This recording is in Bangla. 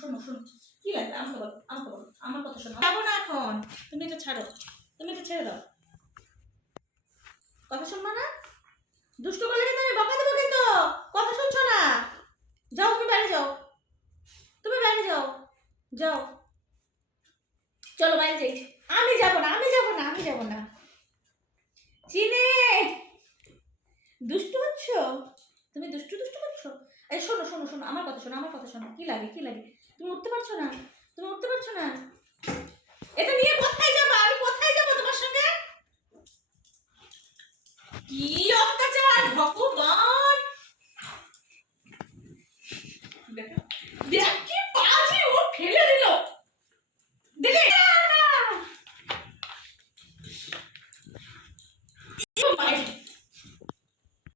শোনো শোনো শোনো, কি লাগবে আমাকে বলো, আমাকে বলো, আমার কথা শোনো। যাবো না এখন, তুমি এটা ছাড়ো, তুমি এটা ছেড়ে দাও। কথা শুনবো না? দুষ্ট করলে কিন্তু আমি বকা দেবো কিন্তু। কথা শুনছো না? যাও, তুমি বাইরে যাও, তুমি বাইরে যাও, যাও, চলো বাইরে যাই। আমি যাব না, আমি যাব না, আমি যাব না। চিনে দুষ্টু হচ্ছ তুমি, দুষ্টু দুষ্টু করছো। এই শোনো শোনো শোনো, আমার কথা শোনো, আমার কথা শোনো। কি লাগে, কি লাগে? তুমি উঠতে পারছো না, তুমি উঠতে পারছো না। এটা নিয়ে কোথায় যাবো? আমি কোথায় যাবো তোমার সঙ্গে? কি অত্যাচার ভগবান! দেখো দেখ কি